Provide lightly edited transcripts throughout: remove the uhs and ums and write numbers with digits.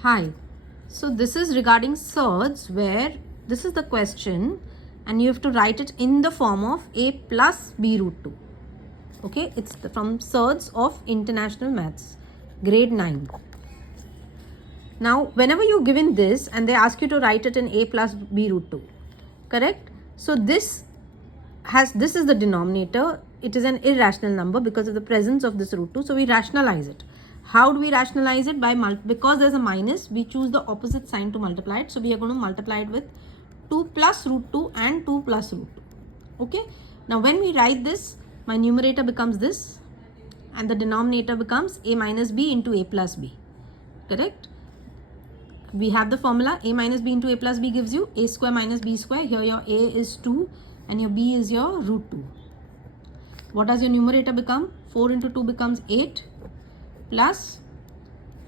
Hi, so this is regarding surds, where this is the question and you have to write it in the form of a plus b root 2. Okay, it's from Surds of International Maths, grade 9. Now, whenever you're given this and they ask you to write it in a plus b root 2, correct? So this is the denominator. It is an irrational number because of the presence of this root 2. So we rationalize it. How do we rationalize it? Because there's a minus, we choose the opposite sign to multiply it. So we are going to multiply it with 2 plus root 2 and 2 plus root 2. Okay. Now when we write this, my numerator becomes this and the denominator becomes a minus b into a plus b. Correct? We have the formula a minus b into a plus b gives you a square minus b square. Here your a is 2 and your b is your root 2. What does your numerator become? 4 into 2 becomes 8 plus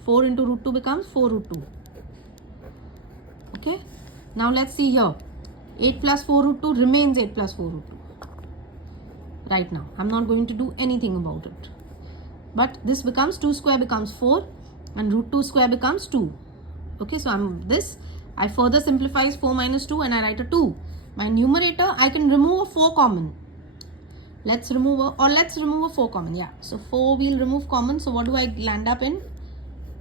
4 into root 2 becomes 4 root 2. Okay. Now let's see here. 8 plus 4 root 2 remains 8 plus 4 root 2. Right now. I'm not going to do anything about it. But this becomes 2 square becomes 4 and root 2 square becomes 2. Okay. So I further simplify 4 minus 2 and I write a 2. My numerator, I can remove a 4 common. Let's remove a 4 common. Yeah. So 4 we'll remove common. So what do I land up in?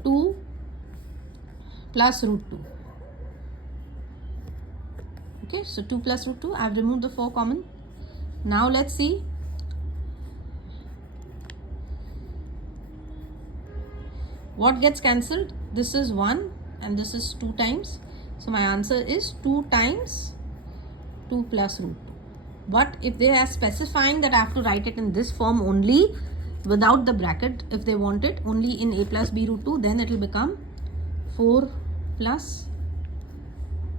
2 plus root 2. Okay. So 2 plus root 2. I've removed the 4 common. Now let's see. What gets cancelled? This is 1 and this is 2 times. So my answer is 2 times 2 plus root 2. But if they are specifying that I have to write it in this form only without the bracket, if they want it only in a plus b root 2, then it will become 4 plus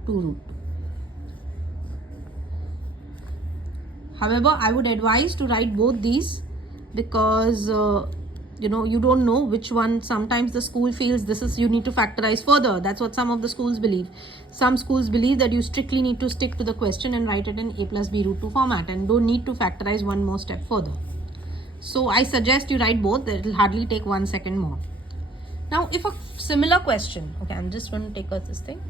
2 root 2. However, I would advise to write both these because you don't know which one. Sometimes the school feels you need to factorize further. That's what some of the schools believe. Some schools believe that you strictly need to stick to the question and write it in a plus b root 2 format and don't need to factorize one more step further. So I suggest you write both. It will hardly take 1 second more. Now if a similar question, okay, I'm just going to take out this thing.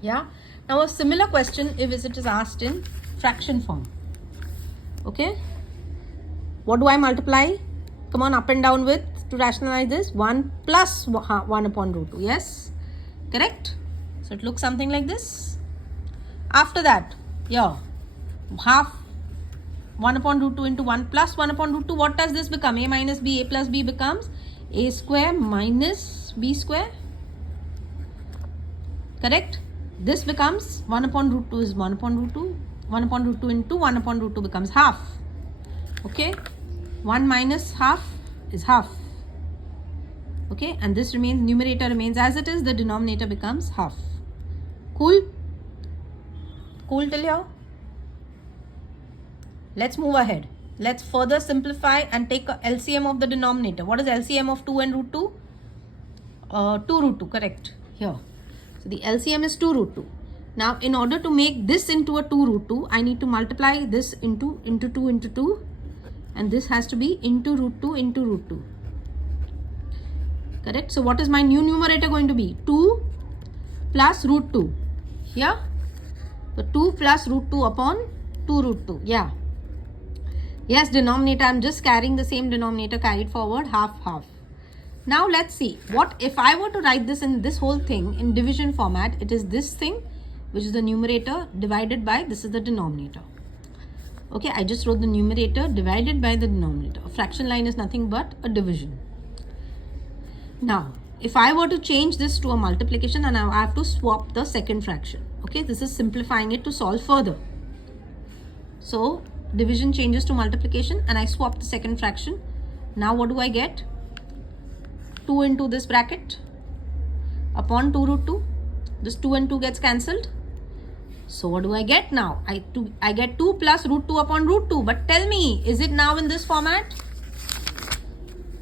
Yeah. Now a similar question, if it is asked in fraction form. Okay. What do I multiply? Come on, up and down with to rationalize this. 1 plus 1 upon root 2. Yes, correct. So it looks something like this. After that, yeah, half 1 upon root 2 into 1 plus 1 upon root 2. What does this become? A minus b, a plus b becomes a square minus b square. Correct. This becomes 1 upon root 2 is 1 upon root 2. 1 upon root 2 into 1 upon root 2 becomes half. Okay. 1 minus half is half. Okay, and this numerator remains as it is, the denominator becomes half. Cool? Cool till here? Let's move ahead. Let's further simplify and take a LCM of the denominator. What is LCM of 2 and root 2? 2 root 2, correct. Here. So the LCM is 2 root 2. Now in order to make this into a 2 root 2, I need to multiply this into 2 into 2. And this has to be into root 2 into root 2. Correct? So what is my new numerator going to be? 2 plus root 2. Yeah? So 2 plus root 2 upon 2 root 2. Yeah. Yes, denominator. I'm just carrying the same denominator carried forward, half, half. Now let's see. What if I were to write this in this whole thing in division format? It is this thing, which is the numerator divided by, this is the denominator. Okay, I just wrote the numerator divided by the denominator. A fraction line is nothing but a division. Now, if I were to change this to a multiplication, and I have to swap the second fraction. Okay, this is simplifying it to solve further. So, division changes to multiplication and I swap the second fraction. Now, what do I get? 2 into this bracket upon 2 root 2. This 2 and 2 gets cancelled. So what do I get now? I get 2 plus root 2 upon root 2. But tell me, is it now in this format?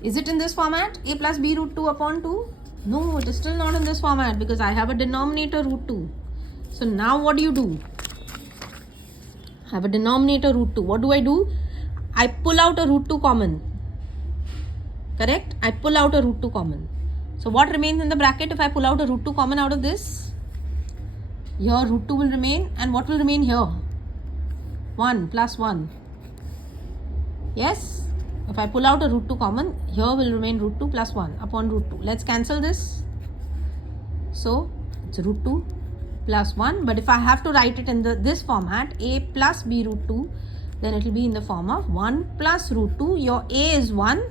Is it in this format? A plus b root 2 upon 2? No, it is still not in this format because I have a denominator root 2. So now what do? I have a denominator root 2. What do? I pull out a root 2 common. Correct? I pull out a root 2 common. So what remains in the bracket if I pull out a root 2 common out of this? Here root 2 will remain, and what will remain here? 1 plus 1. Yes? If I pull out a root 2 common, here will remain root 2 plus 1 upon root 2. Let's cancel this. So it's root 2 plus 1. But if I have to write it in this format, a plus b root 2, then it will be in the form of 1 plus root 2. Your a is 1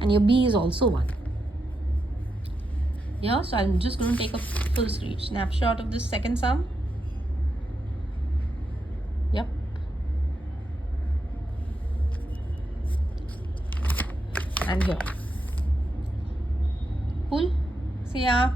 and your b is also 1. Yeah, so I'm just going to take a full snapshot of this second sum. Yep. And here. Cool. See ya.